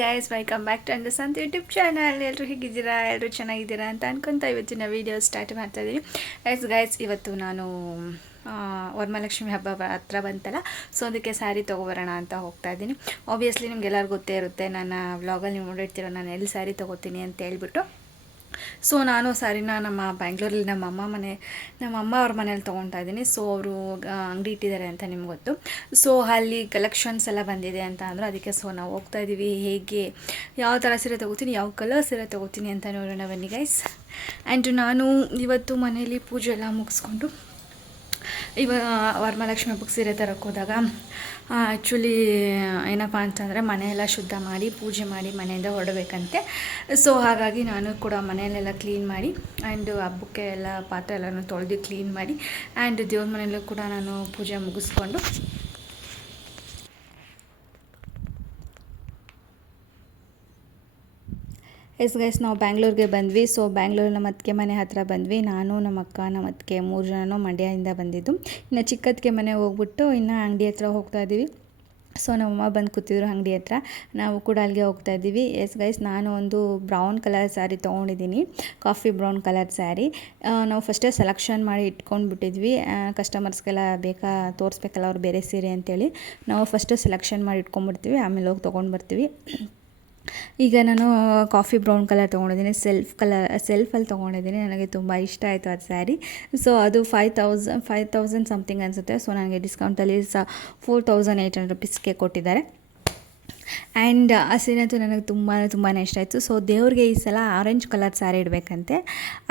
Guys, welcome back to ಅಂಡರ್ ಸಂತ್ YouTube channel. ಎಲ್ಲರೂ ಹೇಗಿದ್ದೀರಾ? ಎಲ್ಲರೂ ಚೆನ್ನಾಗಿದ್ದೀರಾ ಅಂತ ಅನ್ಕೊಂತ ಇವತ್ತಿನ ವೀಡಿಯೋ ಸ್ಟಾರ್ಟ್ ಮಾಡ್ತಾ ಇದ್ದೀನಿ. ಗೈಸ್ ಇವತ್ತು ನಾನು ವರಮಹಾಲಕ್ಷ್ಮಿ ಹಬ್ಬ ಹತ್ರ ಬಂತಲ್ಲ, ಸೊ ಅದಕ್ಕೆ ಸ್ಯಾರಿ ತೊಗೊಬರೋಣ ಅಂತ ಹೋಗ್ತಾ ಇದ್ದೀನಿ. ಆಬ್ವಿಯಸ್ಲಿ ನಿಮ್ಗೆಲ್ಲರಿಗೂ ಗೊತ್ತೇ ಇರುತ್ತೆ, ನನ್ನ ವ್ಲಾಗಲ್ಲಿ ನೀವು ನೋಡಿರ್ತೀರ ನಾನು ಎಲ್ಲಿ ಸ್ಯಾರಿ ತೊಗೋತೀನಿ ಅಂತ ಹೇಳ್ಬಿಟ್ಟು. ಸೊ ನಾನು ಸ್ಯಾರಿನ ನಮ್ಮ ಬ್ಯಾಂಗ್ಳೂರಲ್ಲಿ ನಮ್ಮ ಅಮ್ಮ ಅವ್ರ ಮನೇಲಿ ತೊಗೊತಾ ಇದ್ದೀನಿ. ಸೊ ಅವರು ಅಂಗಡಿ ಇಟ್ಟಿದ್ದಾರೆ ಅಂತ ನಿಮ್ಗೆ ಗೊತ್ತು. ಸೊ ಅಲ್ಲಿ ಕಲೆಕ್ಷನ್ಸ್ ಎಲ್ಲ ಬಂದಿದೆ ಅಂತ ಅಂದರು. ಅದಕ್ಕೆ ಸೊ ನಾವು ಹೋಗ್ತಾ ಇದ್ದೀವಿ. ಹೇಗೆ ಯಾವ ಥರ ಸೀರೆ ತೊಗೋತೀನಿ, ಯಾವ ಕಲರ್ ಸೀರೆ ತೊಗೋತೀನಿ ಅಂತ ನೋಡೋಣ ಬನ್ನಿ ಗೈಸ್. ಆ್ಯಂಡ್ ನಾನು ಇವತ್ತು ಮನೇಲಿ ಪೂಜೆ ಎಲ್ಲ ಮುಗಿಸ್ಕೊಂಡು ವರಮಹಾಲಕ್ಷ್ಮಿ ಹಬ್ಬಕ್ಕೆ ಸೀರೆ ತರಕ್ಕೆ ಹೋದಾಗ ಆ್ಯಕ್ಚುಲಿ ಏನಪ್ಪ ಅಂತಂದರೆ ಮನೆಯೆಲ್ಲ ಶುದ್ಧ ಮಾಡಿ ಪೂಜೆ ಮಾಡಿ ಮನೆಯಿಂದ ಹೊರಡಬೇಕಂತೆ. ಸೊ ಹಾಗಾಗಿ ನಾನು ಕೂಡ ಮನೆಯಲ್ಲೆಲ್ಲ ಕ್ಲೀನ್ ಮಾಡಿ ಆ್ಯಂಡ್ ಹಬ್ಬಕ್ಕೆ ಎಲ್ಲ ಪಾತ್ರೆ ಎಲ್ಲನೂ ತೊಳೆದು ಕ್ಲೀನ್ ಮಾಡಿ ಆ್ಯಂಡ್ ದೇವ್ರ ಮನೆಯಲ್ಲೂ ಕೂಡ ನಾನು ಪೂಜೆ ಮುಗಿಸ್ಕೊಂಡು ಗೈಸ್ ನಾವು ಬ್ಯಾಂಗ್ಳೂರಿಗೆ ಬಂದ್ವಿ. ಸೊ ಬ್ಯಾಂಗ್ಳೂರು ನಮ್ಮ ಅತ್ತಿಗೆ ಮನೆ ಹತ್ತಿರ ಬಂದ್ವಿ. ನಾನು ನಮ್ಮ ಅಕ್ಕ ನಮ್ಮ ಅತ್ತಿಗೆ 3 ಜನನೂ ಮಂಡ್ಯದಿಂದ ಬಂದಿದ್ದು. ಇನ್ನು ಚಿಕ್ಕತ್ತಿಗೆ ಮನೆ ಹೋಗ್ಬಿಟ್ಟು ಇನ್ನು ಅಂಗಡಿ ಹತ್ರ ಹೋಗ್ತಾ ಇದ್ದೀವಿ. ಸೊ ನಮ್ಮಮ್ಮ ಬಂದು ಕೂತಿದ್ರು ಅಂಗಡಿ ಹತ್ರ, ನಾವು ಕೂಡ ಅಲ್ಲಿಗೆ ಹೋಗ್ತಾ ಇದ್ದೀವಿ. ಗೈಸ್ ನಾನು ಒಂದು ಬ್ರೌನ್ ಕಲರ್ ಸ್ಯಾರಿ ತೊಗೊಂಡಿದ್ದೀನಿ, ಕಾಫಿ ಬ್ರೌನ್ ಕಲರ್ ಸ್ಯಾರಿ. ನಾವು ಫಸ್ಟೇ ಸೆಲೆಕ್ಷನ್ ಮಾಡಿ ಇಟ್ಕೊಂಡ್ಬಿಟ್ಟಿದ್ವಿ. ಕಸ್ಟಮರ್ಸ್ಗೆಲ್ಲ ತೋರಿಸ್ಬೇಕಲ್ಲ ಅವ್ರು ಬೇರೆ ಸೀರೆ ಅಂತೇಳಿ ನಾವು ಫಸ್ಟು ಸೆಲೆಕ್ಷನ್ ಮಾಡಿ ಇಟ್ಕೊಂಡ್ಬಿಡ್ತೀವಿ, ಆಮೇಲೆ ಹೋಗಿ ತೊಗೊಂಡು ಬರ್ತೀವಿ. ಈಗ ನಾನು ಕಾಫಿ ಬ್ರೌನ್ ಕಲರ್ ತೊಗೊಂಡಿದ್ದೀನಿ, ಸೆಲ್ಫಲ್ಲಿ ತೊಗೊಂಡಿದ್ದೀನಿ. ನನಗೆ ತುಂಬ ಇಷ್ಟ ಆಯಿತು ಅದು ಸ್ಯಾರಿ. ಸೊ ಅದು 5,000 ಸಮಥಿಂಗ್ ಅನಿಸುತ್ತೆ. ಸೊ ನನಗೆ ಡಿಸ್ಕೌಂಟಲ್ಲಿ 4,800 ರುಪೀಸ್ಗೆ ಕೊಟ್ಟಿದ್ದಾರೆ. ಆ್ಯಂಡ್ ಆ ಸೀರೆ ಅಂತೂ ನನಗೆ ತುಂಬಾ ಇಷ್ಟ ಆಯಿತು. ಸೊ ದೇವ್ರಿಗೆ ಈ ಸಲ ಆರೆಂಜ್ ಕಲರ್ ಸ್ಯಾರಿ ಇಡಬೇಕಂತೆ,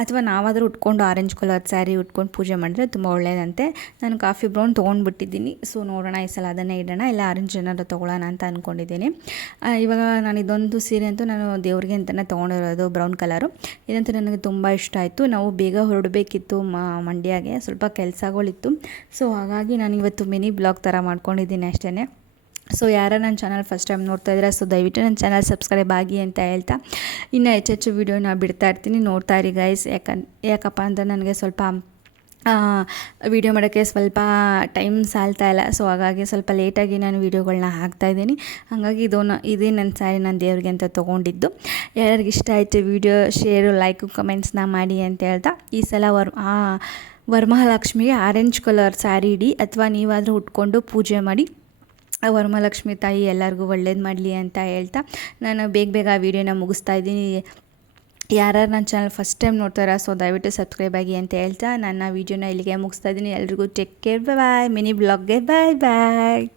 ಅಥವಾ ನಾವಾದರೂ ಉಟ್ಕೊಂಡು ಆರೆಂಜ್ ಕಲರ್ ಸ್ಯಾರಿ ಉಟ್ಕೊಂಡು ಪೂಜೆ ಮಾಡಿದ್ರೆ ತುಂಬ ಒಳ್ಳೆಯದಂತೆ. ನಾನು ಕಾಫಿ ಬ್ರೌನ್ ತೊಗೊಂಡ್ಬಿಟ್ಟಿದ್ದೀನಿ. ಸೊ ನೋಡೋಣ ಈ ಸಲ ಅದನ್ನೇ ಇಡೋಣ, ಇಲ್ಲ ಆರೆಂಜ್ ಏನಾದರೂ ತೊಗೊಳ್ಳೋಣ ಅಂತ ಅಂದ್ಕೊಂಡಿದ್ದೀನಿ. ಇವಾಗ ನಾನು ಇದೊಂದು ಸೀರೆ ಅಂತೂ ನಾನು ದೇವ್ರಿಗೆ ಅಂತಲೇ ತೊಗೊಂಡಿರೋದು ಬ್ರೌನ್ ಕಲರು. ಇದಂತೂ ನನಗೆ ತುಂಬ ಇಷ್ಟ ಆಯಿತು. ನಾವು ಬೇಗ ಹೊರಡಬೇಕಿತ್ತು ಮಂಡ್ಯಗೆ, ಸ್ವಲ್ಪ ಕೆಲಸಗಳಿತ್ತು. ಸೊ ಹಾಗಾಗಿ ನಾನು ಇವತ್ತು ಮಿನಿ ಬ್ಲಾಗ್ ಥರ ಮಾಡ್ಕೊಂಡಿದ್ದೀನಿ ಅಷ್ಟೇ. ಸೊ ಯಾರು ನನ್ನ ಚಾನಲ್ ಫಸ್ಟ್ ಟೈಮ್ ನೋಡ್ತಾ ಇದ್ದೀರಾ, ಸೊ ದಯವಿಟ್ಟು ನನ್ನ ಚಾನಲ್ ಸಬ್ಸ್ಕ್ರೈಬ್ ಆಗಿ ಅಂತ ಹೇಳ್ತಾ ಇನ್ನು ಹೆಚ್ಚು ವೀಡಿಯೋನ ಬಿಡ್ತಾ ಇರ್ತೀನಿ, ನೋಡ್ತಾ ಇರಿ ಗೈಸ್. ಯಾಕಪ್ಪ ಅಂತ ನನಗೆ ಸ್ವಲ್ಪ ವೀಡಿಯೋ ಮಾಡೋಕ್ಕೆ ಸ್ವಲ್ಪ ಟೈಮ್ ಸಾಲ್ತಾ ಇಲ್ಲ. ಸೊ ಹಾಗಾಗಿ ಸ್ವಲ್ಪ ಲೇಟಾಗಿ ನಾನು ವೀಡಿಯೋಗಳನ್ನ ಹಾಕ್ತಾಯಿದ್ದೀನಿ. ಹಾಗಾಗಿ ಇದೇ ನನ್ನ ಸ್ಯಾರಿ ನಾನು ದೇವ್ರಿಗೆ ಅಂತ ತೊಗೊಂಡಿದ್ದು. ಯಾರ್ಯಾರಿಗೆ ಇಷ್ಟ ಆಯಿತು ವೀಡಿಯೋ ಶೇರು ಲೈಕು ಕಮೆಂಟ್ಸ್ನ ಮಾಡಿ ಅಂತ ಹೇಳ್ತಾ, ಈ ಸಲ ವರಮಹಾಲಕ್ಷ್ಮಿಗೆ ಆರೆಂಜ್ ಕಲರ್ ಸ್ಯಾರಿ ಇಡಿ, ಅಥವಾ ನೀವಾದರೂ ಉಟ್ಕೊಂಡು ಪೂಜೆ ಮಾಡಿ ವರಮಹಾಲಕ್ಷ್ಮಿ ತಾಯಿ ಎಲ್ಲರಿಗೂ ಒಳ್ಳೇದು ಮಾಡಲಿ ಅಂತ ಹೇಳ್ತಾ ನಾನು ಬೇಗ ವೀಡಿಯೋನ ಮುಗಿಸ್ತಾ ಇದ್ದೀನಿ. ಯಾರು ನನ್ನ ಚಾನಲ್ ಫಸ್ಟ್ ಟೈಮ್ ನೋಡ್ತಾರ, ಸೊ ದಯವಿಟ್ಟು ಸಬ್ಸ್ಕ್ರೈಬ್ ಆಗಿ ಅಂತ ಹೇಳ್ತಾ ನನ್ನ ವೀಡಿಯೋನ ಇಲ್ಲಿಗೆ ಮುಗಿಸ್ತಾ ಇದ್ದೀನಿ. ಎಲ್ರಿಗೂ ಟೇಕ್ ಕೇರ್, ಬಾಯ್. ಮಿನಿ ಬ್ಲಾಗ್ಗೆ ಬಾಯ್.